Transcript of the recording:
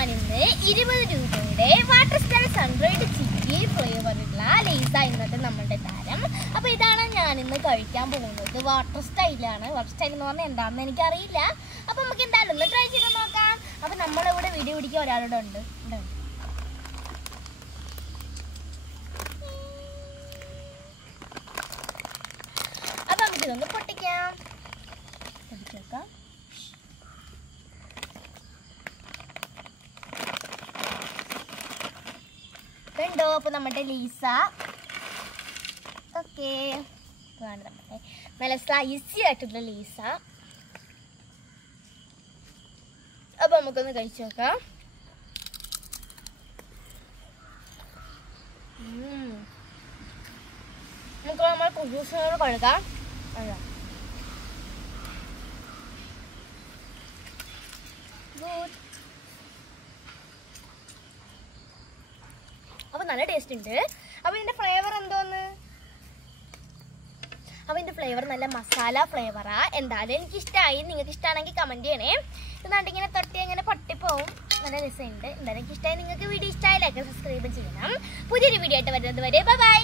ഞാനിന്ന് 20 രൂപയുടെ water star സൺറൈഡ് ചിക്കി ഫ്ലേവറുള്ള ലേസ ഇന്നത്തെ നമ്മളുടെ താരം. അപ്പോൾ ഇതാണ് ഞാനിന്ന് കഴിക്കാൻ പോകുന്നത്. വാട്ടർ സ്റ്റൈലാണ്. വാട്ടർ സ്റ്റൈൽ എന്ന് പറഞ്ഞാൽ എന്താണെന്ന് എനിക്കറിയില്ല. അപ്പോൾ നമുക്ക് എന്തായാലും ഒന്ന് ട്രൈ ചെയ്ത് നോക്കാം. അപ്പോൾ നമ്മളിവിടെ വീഡിയോ പിടിക്കാൻ ഒരാളുടെ ഉണ്ട്. അപ്പോൾ നമുക്കിതൊന്ന് പൊട്ടിക്കാം. പൊട്ടിച്ചേക്കാം. ണ്ടോ അപ്പോൾ നമ്മുടെ ലീസ ഓക്കെ നമ്മുടെ നല്ല സ്ലൈസി ആയിട്ടുള്ള ലീസ. അപ്പോൾ നമുക്കൊന്ന് കഴിച്ചു നോക്കാം. നമുക്ക് നമ്മൾ കുബൂസിനോട് കഴുകാം. ഗുഡ്. അപ്പോൾ നല്ല ടേസ്റ്റ് ഉണ്ട്. അപ്പോൾ ഇതിൻ്റെ ഫ്ലേവർ എന്തോന്ന്? അപ്പോൾ ഇതിൻ്റെ ഫ്ലേവർ നല്ല മസാല ഫ്ലേവറാ. എന്തായാലും എനിക്കിഷ്ടമായി. നിങ്ങൾക്ക് ഇഷ്ടമാണെങ്കിൽ കമൻറ്റ് ചെയ്യണേ. ഇത് നണ്ടിങ്ങനെ തൊട്ടി അങ്ങനെ പൊട്ടിപ്പോവും. നല്ല രസമുണ്ട്. എന്തായാലും എനിക്കിഷ്ടമായി. നിങ്ങൾക്ക് വീഡിയോ ഇഷ്ടമായി ലൈക്ക് സബ്സ്ക്രൈബ് ചെയ്യണം. പുതിയൊരു വീഡിയോ ആയിട്ട് വരുന്നത് വരെ ബൈ.